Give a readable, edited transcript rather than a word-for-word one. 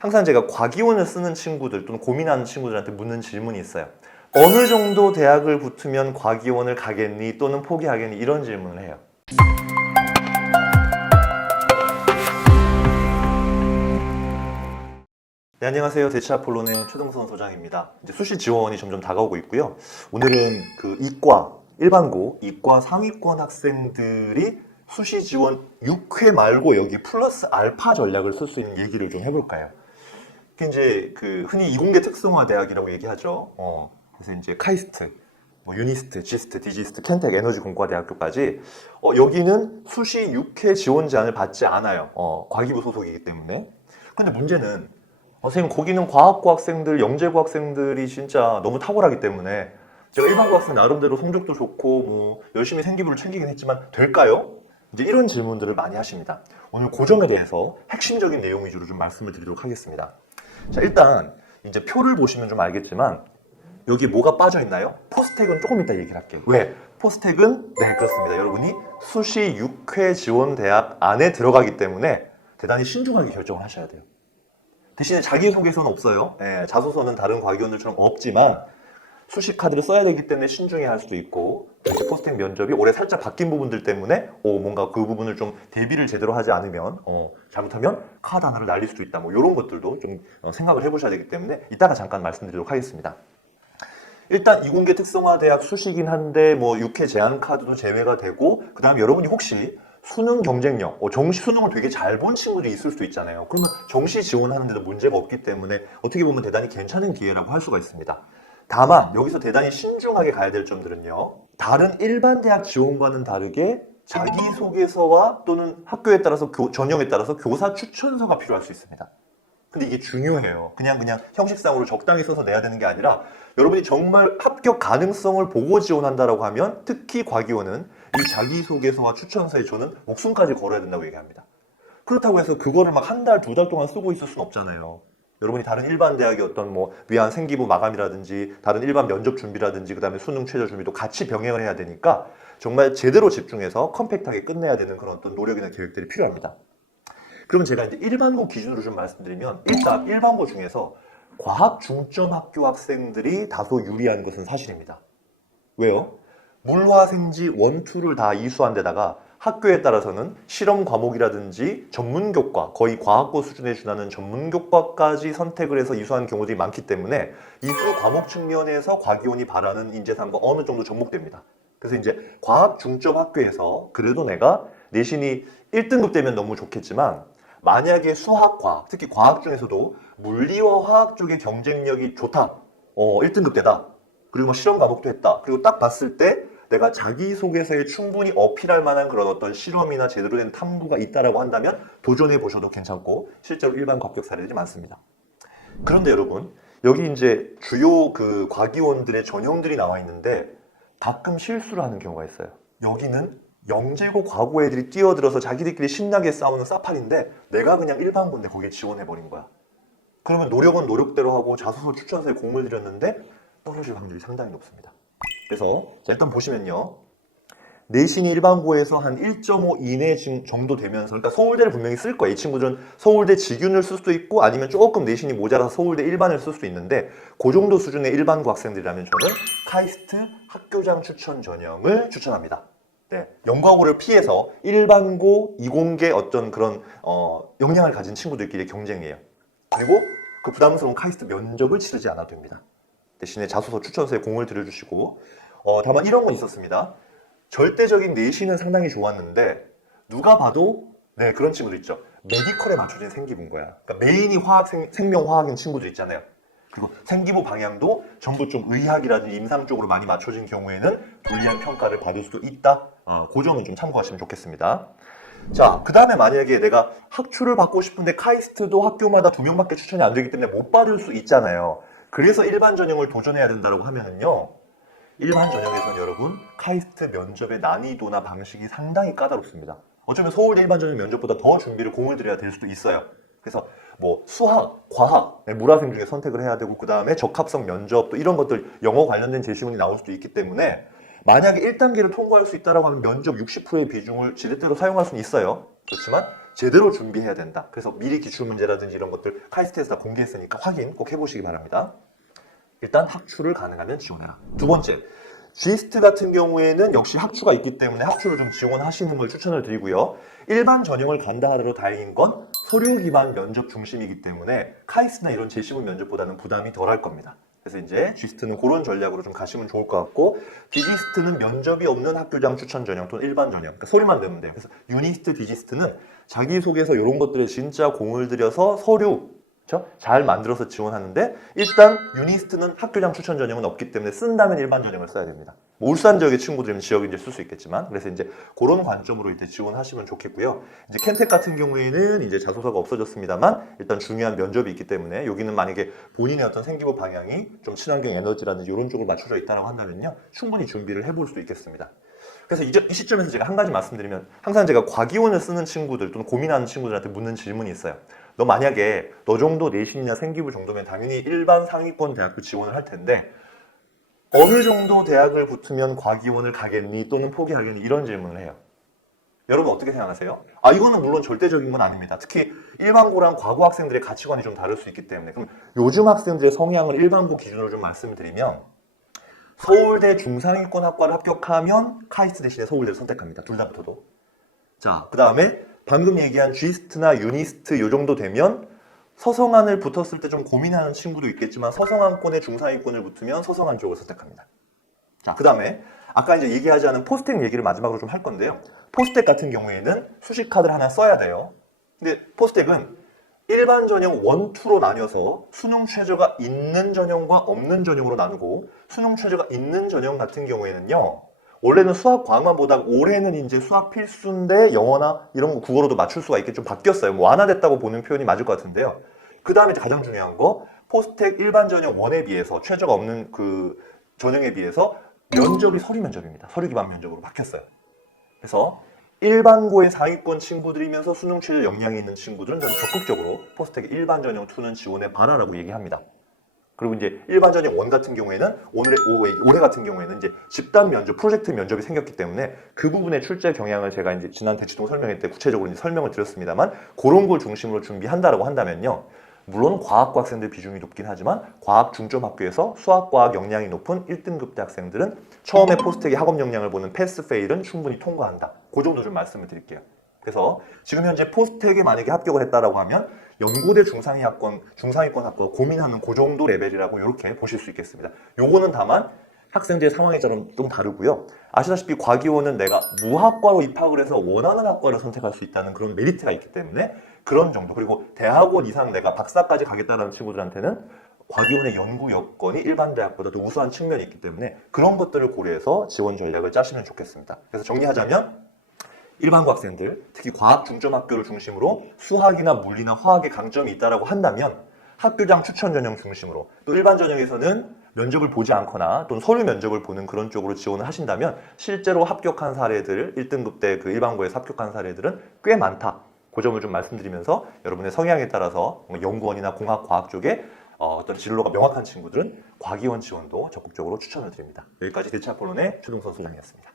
항상 제가 과기원을 쓰는 친구들 또는 고민하는 친구들한테 묻는 질문이 있어요. 어느 정도 대학을 붙으면 과기원을 가겠니 또는 포기하겠니 이런 질문을 해요. 네, 안녕하세요. 대치아폴론의 최동선 소장입니다. 이제 수시 지원이 점점 다가오고 있고요. 오늘은 그 이과, 일반고, 이과 상위권 학생들이 수시 지원 6회 말고 여기 플러스 알파 전략을 쓸 수 있는 얘기를 좀 해볼까요? 그게 이제 그 흔히 이공계 특성화 대학이라고 얘기하죠. 그래서 이제 카이스트, 뭐 유니스트, 지스트, 디지스트, 켄텍, 에너지공과대학교까지 여기는 수시 6회 지원 제한을 받지 않아요. 과기부 소속이기 때문에. 근데 문제는 선생님 거기는 과학고 학생들, 영재고 학생들이 진짜 너무 탁월하기 때문에 제가 일반고 학생 나름대로 성적도 좋고 뭐 열심히 생기부를 챙기긴 했지만 될까요? 이제 이런 질문들을 많이 하십니다. 오늘 그 점에 대해서 핵심적인 내용 위주로 좀 말씀을 드리도록 하겠습니다. 자, 일단 이제 표를 보시면 좀 알겠지만 여기 뭐가 빠져 있나요? 포스텍은 조금 이따 얘기를 할게요. 왜? 포스텍은 네, 그렇습니다. 여러분이 수시 6회 지원 대학 안에 들어가기 때문에 대단히 신중하게 결정을 하셔야 돼요. 대신에 자기소개서는 없어요. 네, 자소서는 다른 과기원들처럼 없지만 수시 카드를 써야 되기 때문에 신중해야 할 수도 있고 포스텍 면접이 올해 살짝 바뀐 부분들 때문에 뭔가 그 부분을 좀 대비를 제대로 하지 않으면 잘못하면 카드 하나를 날릴 수도 있다. 뭐 이런 것들도 좀 생각을 해보셔야 되기 때문에 이따가 잠깐 말씀드리도록 하겠습니다. 일단 이공계 특성화 대학 수시긴 한데 뭐 6회 제한 카드도 제외가 되고 그 다음에 여러분이 혹시 수능 경쟁력, 정시 수능을 되게 잘 본 친구들이 있을 수도 있잖아요. 그러면 정시 지원하는데도 문제가 없기 때문에 어떻게 보면 대단히 괜찮은 기회라고 할 수가 있습니다. 다만 여기서 대단히 신중하게 가야 될 점들은요. 다른 일반 대학 지원과는 다르게 자기소개서와 또는 학교에 따라서 전형에 따라서 교사 추천서가 필요할 수 있습니다. 근데 이게 중요해요. 그냥 형식상으로 적당히 써서 내야 되는 게 아니라 여러분이 정말 합격 가능성을 보고 지원한다라고 하면 특히 과기원은 이 자기소개서와 추천서에 저는 목숨까지 걸어야 된다고 얘기합니다. 그렇다고 해서 그거를 막 한 달, 두 달 동안 쓰고 있을 수는 없잖아요. 여러분이 다른 일반 대학의 어떤 뭐 위안 생기부 마감이라든지 다른 일반 면접 준비라든지 그 다음에 수능 최저 준비도 같이 병행을 해야 되니까 정말 제대로 집중해서 컴팩트하게 끝내야 되는 그런 어떤 노력이나 계획들이 필요합니다. 그럼 제가 이제 일반고 기준으로 좀 말씀드리면 일단 일반고 중에서 과학 중점 학교 학생들이 다소 유리한 것은 사실입니다. 왜요? 물화생지 1, 2를 다 이수한 데다가 학교에 따라서는 실험 과목이라든지 전문교과, 거의 과학고 수준에 준하는 전문교과까지 선택을 해서 이수한 경우들이 많기 때문에 이수 과목 측면에서 과기원이 바라는 인재상과 어느 정도 접목됩니다. 그래서 이제 과학 중점 학교에서 그래도 내가 내신이 1등급 되면 너무 좋겠지만 만약에 수학, 과학, 특히 과학 중에서도 물리와 화학 쪽의 경쟁력이 좋다. 1등급 되다. 그리고 뭐 실험 과목도 했다. 그리고 딱 봤을 때 내가 자기소개서에 충분히 어필할 만한 그런 어떤 실험이나 제대로 된 탐구가 있다라고 한다면 도전해 보셔도 괜찮고 실제로 일반 합격 사례들이 많습니다. 그런데 여러분 여기 이제 주요 그 과기원들의 전형들이 나와 있는데 가끔 실수를 하는 경우가 있어요. 여기는 영재고 과고 애들이 뛰어들어서 자기들끼리 신나게 싸우는 싸팔인데 내가 그냥 일반고인데 거기에 지원해버린 거야. 그러면 노력은 노력대로 하고 자소서 추천서에 공을 들였는데 떨어질 확률이 상당히 높습니다. 그래서 일단 보시면요. 내신이 일반고에서 한 1.5 이내 정도 되면서 그러니까 서울대를 분명히 쓸 거예요. 이 친구들은 서울대 직윤을 쓸 수도 있고 아니면 조금 내신이 모자라서 서울대 일반을 쓸 수도 있는데 그 정도 수준의 일반고 학생들이라면 저는 카이스트 학교장 추천 전형을 추천합니다. 네, 연구하고를 피해서 일반고, 이공계 어떤 그런 역량을 가진 친구들끼리 경쟁이에요. 그리고 그 부담스러운 카이스트 면접을 치르지 않아도 됩니다. 대신에 자소서 추천서에 공을 들여주시고 다만 이런 건 있었습니다. 절대적인 내신은 상당히 좋았는데 누가 봐도 네 그런 친구들 있죠. 메디컬에 맞춰진 생기부인 거야. 그러니까 메인이 생명화학인 친구들 있잖아요. 그리고 생기부 방향도 전부 좀 의학이라든지 임상 쪽으로 많이 맞춰진 경우에는 불리한 평가를 받을 수도 있다. 그 점은 좀 참고하시면 좋겠습니다. 자, 그 다음에 만약에 내가 학추를 받고 싶은데 카이스트도 학교마다 2명밖에 추천이 안 되기 때문에 못 받을 수 있잖아요. 그래서 일반 전형을 도전해야 된다고 하면요. 일반 전형에서는 여러분 카이스트 면접의 난이도나 방식이 상당히 까다롭습니다. 어쩌면 서울대 일반 전형 면접보다 더 준비를 공을 들여야 될 수도 있어요. 그래서 뭐 수학, 과학, 물화생 중에 선택을 해야 되고 그 다음에 적합성 면접 또 이런 것들 영어 관련된 제시문이 나올 수도 있기 때문에 만약에 1단계를 통과할 수 있다고 하면 면접 60%의 비중을 지렛대로 사용할 수는 있어요. 그렇지만 제대로 준비해야 된다. 그래서 미리 기출문제라든지 이런 것들 카이스트에서 다 공개했으니까 확인 꼭 해보시기 바랍니다. 일단 학추를 가능하면 지원해라. 두 번째, G스트 같은 경우에는 역시 학추가 있기 때문에 학추를 좀 지원하시는 걸 추천을 드리고요. 일반 전형을 간다 하더라도 다행인 건 서류 기반 면접 중심이기 때문에 카이스트나 이런 제시문 면접보다는 부담이 덜할 겁니다. 그래서 이제 G스트는 그런 전략으로 좀 가시면 좋을 것 같고, 디지스트는 면접이 없는 학교장 추천 전형 또는 일반 전형, 그러니까 서류만 넣으면 돼요. 그래서 유니스트, 디지스트는 자기소개서 이런 것들에 진짜 공을 들여서 서류 잘 만들어서 지원하는데, 일단 유니스트는 학교장 추천 전형은 없기 때문에 쓴다면 일반 전형을 써야 됩니다. 뭐 울산 지역의 친구들이면 지역이 이제 쓸 수 있겠지만, 그래서 이제 그런 관점으로 이제 지원하시면 좋겠고요. 이제 캠텍 같은 경우에는 이제 자소서가 없어졌습니다만 일단 중요한 면접이 있기 때문에 여기는 만약에 본인의 어떤 생기부 방향이 좀 친환경 에너지라든지 이런 쪽으로 맞춰져 있다고 한다면요, 충분히 준비를 해볼 수 있겠습니다. 그래서 이 시점에서 제가 한 가지 말씀드리면, 항상 제가 과기원을 쓰는 친구들 또는 고민하는 친구들한테 묻는 질문이 있어요. 너 만약에 너 정도 내신이나 생기부 정도면 당연히 일반 상위권 대학교 지원을 할 텐데 어느 정도 대학을 붙으면 과기원을 가겠니 또는 포기하겠니, 이런 질문을 해요. 여러분 어떻게 생각하세요? 이거는 물론 절대적인 건 아닙니다. 특히 일반고랑 과고 학생들의 가치관이 좀 다를 수 있기 때문에. 그럼 요즘 학생들의 성향을 일반고 기준으로 좀 말씀드리면, 서울대 중상위권 학과를 합격하면 카이스트 대신에 서울대를 선택합니다. 둘 다 붙어도. 자, 그 다음에 방금 얘기한 G스트나 유니스트 요 정도 되면 서성안을 붙었을 때 좀 고민하는 친구도 있겠지만 서성안권에 중상위권을 붙으면 서성안 쪽을 선택합니다. 자, 그 다음에 아까 이제 얘기하지 않은 포스텍 얘기를 마지막으로 좀 할 건데요. 포스텍 같은 경우에는 수식 카드를 하나 써야 돼요. 근데 포스텍은 일반 전형 1, 2로 나뉘어서 수능 최저가 있는 전형과 없는 전형으로 나누고, 수능 최저가 있는 전형 같은 경우에는요, 원래는 수학 과학만 보다가 올해는 이제 수학 필수인데 영어나 이런 거 국어로도 맞출 수가 있게 좀 바뀌었어요. 뭐 완화됐다고 보는 표현이 맞을 것 같은데요. 그 다음에 가장 중요한 거, 포스텍 일반 전형 1에 비해서 최저가 없는 그 전형에 비해서 면접이 서류 면접입니다. 서류 기반 면접으로 바뀌었어요. 그래서 일반고의 상위권 친구들이면서 수능 최저 역량이 있는 친구들은 저는 적극적으로 포스텍 일반 전형 2는 지원해 봐라라고 얘기합니다. 그리고 이제 일반 전형 1 같은 경우에는 올해 같은 경우에는 이제 집단 면접, 프로젝트 면접이 생겼기 때문에 그 부분의 출제 경향을 제가 이제 지난 대치동 설명회 때 구체적으로 이제 설명을 드렸습니다만, 그런 걸 중심으로 준비한다라고 한다면요, 물론 과학과 학생들 비중이 높긴 하지만 과학 중점 학교에서 수학, 과학 역량이 높은 1등급대 학생들은 처음에 포스텍의 학업 역량을 보는 패스 페일은 충분히 통과한다. 그 정도 좀 말씀을 드릴게요. 그래서 지금 현재 포스텍에 만약에 합격을 했다라고 하면 연고대 중상위권 학과 고민하는 그 정도 레벨이라고 이렇게 보실 수 있겠습니다. 요거는 다만 학생들의 상황에 좀 다르고요. 아시다시피 과기원은 내가 무학과로 입학을 해서 원하는 학과를 선택할 수 있다는 그런 메리트가 있기 때문에 그런 정도. 그리고 대학원 이상 내가 박사까지 가겠다는 친구들한테는 과기원의 연구 여건이 일반 대학보다 더 우수한 측면이 있기 때문에 그런 것들을 고려해서 지원 전략을 짜시면 좋겠습니다. 그래서 정리하자면, 일반고 학생들, 특히 과학 중점 학교를 중심으로 수학이나 물리나 화학에 강점이 있다고 한다면 학교장 추천 전형 중심으로, 또 일반 전형에서는 면접을 보지 않거나 또는 서류 면접을 보는 그런 쪽으로 지원을 하신다면 실제로 합격한 사례들, 1등급대 그 일반고에서 합격한 사례들은 꽤 많다. 그 점을 좀 말씀드리면서 여러분의 성향에 따라서 연구원이나 공학, 과학 쪽에 어떤 진로가 명확한 친구들은 과기원 지원도 적극적으로 추천을 드립니다. 여기까지 대체학벌론의 최동선 소장이었습니다.